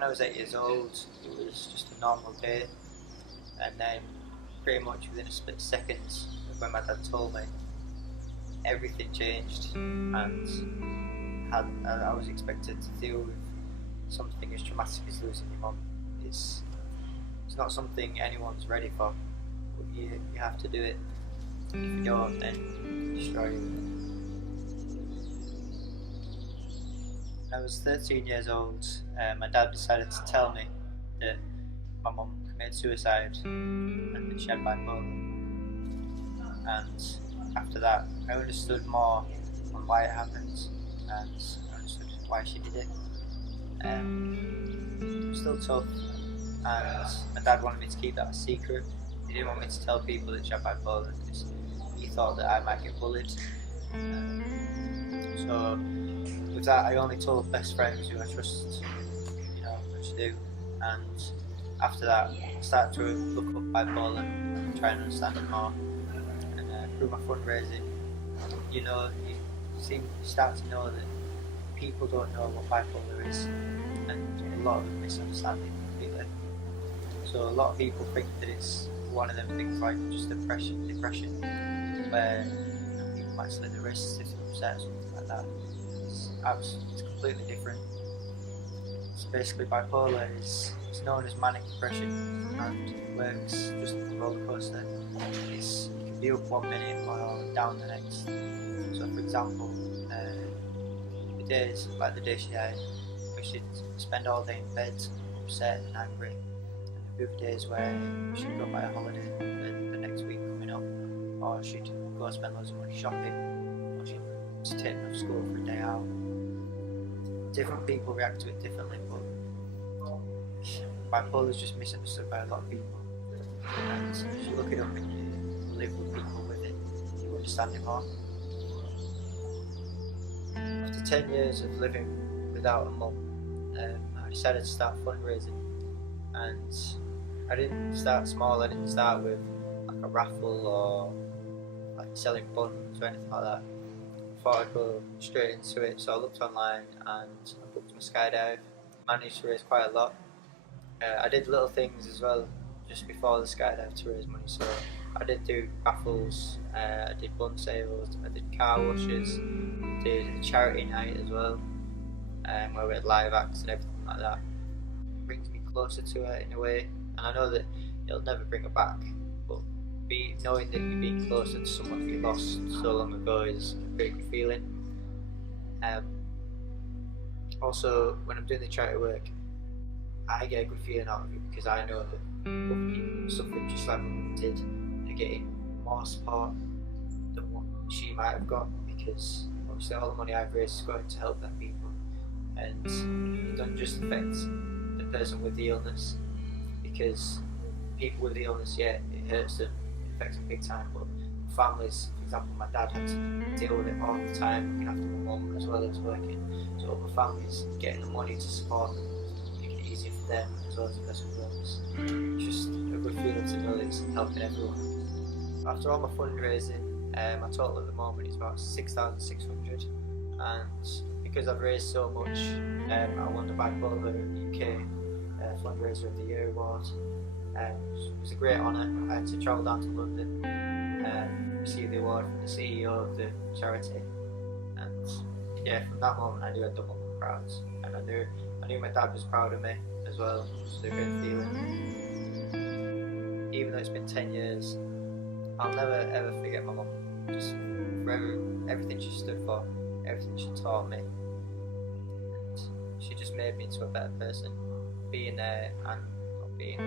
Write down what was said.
when I was 8 years old, it was just a normal day, and then pretty much within a split second of when my dad told me, everything changed, and I was expected to deal with something as traumatic as losing your mum. It's not something anyone's ready for, but you have to do it. If you don't, then you destroy you. When I was 13 years old, my dad decided to tell me that my mum committed suicide and that she had bipolar. And after that, I understood more on why it happened, and I understood why she did it. It was still tough, and my dad wanted me to keep that a secret. He didn't want me to tell people that she had bipolar because he thought that I might get bullied. So with that, I only told best friends who I trust, which I do. And after that, I started to look up bipolar and try and understand it more. And through my fundraising, you start to know that people don't know what bipolar is, and a lot of them misunderstand it completely. So a lot of people think that it's one of them things like just depression, where people might slit their wrists if they're upset or something like that. It's completely different. So basically, bipolar is known as manic depression, and it works just like a roller coaster. You can be up 1 minute or down the next. So, for example, the days like the day she died, we should spend all day in bed, upset and angry. And there'd be days where she'd go buy a holiday the next week coming up, or she'd go spend loads of money shopping, or she'd take me off school for a day out. Different people react to it differently, but bipolar is just misunderstood by a lot of people. And if you look it up and you live with people with it, you understand it more. After 10 years of living without a mum, I decided to start fundraising, and I didn't start small. I didn't start with like a raffle or like selling buns or anything like that. I thought I'd go straight into it, so I looked online and I booked my skydive. Managed to raise quite a lot. I did little things as well just before the skydive to raise money, so I did do raffles, I did bun sales, I did car washes, did a charity night as well, where we had live acts and everything like that. It brings me closer to her in a way, and I know that it'll never bring her back, but knowing that you're being closer to someone that you lost so long ago is a very good feeling. Also, when I'm doing the charity work, I get a good feeling out of it because I know that other people suffering just like we did are getting more support than what she might have got, because obviously all the money I've raised is going to help them people, and it doesn't just affect the person with the illness, because people with the illness, yeah, it hurts them, it affects them big time, but families, for example, my dad had to deal with it all the time, looking after my mum as well as working, so other families getting the money to support them, making it easier for them as well as the person with illness. It's just a good feeling to know that it's helping everyone. After all my fundraising, my total at the moment is about 6,600, and because I've raised so much, I won the Bipolar UK Fundraiser of the Year award. It was a great honour. I had to travel down to London and receive the award from the CEO of the charity, and yeah, from that moment I knew I'd done what I'm proud, and I knew my dad was proud of me as well, which was a great feeling. Even though it's been 10 years, I'll never ever forget my mum, just for everything she stood for, everything she taught me, and she just made me into a better person, being there and not being.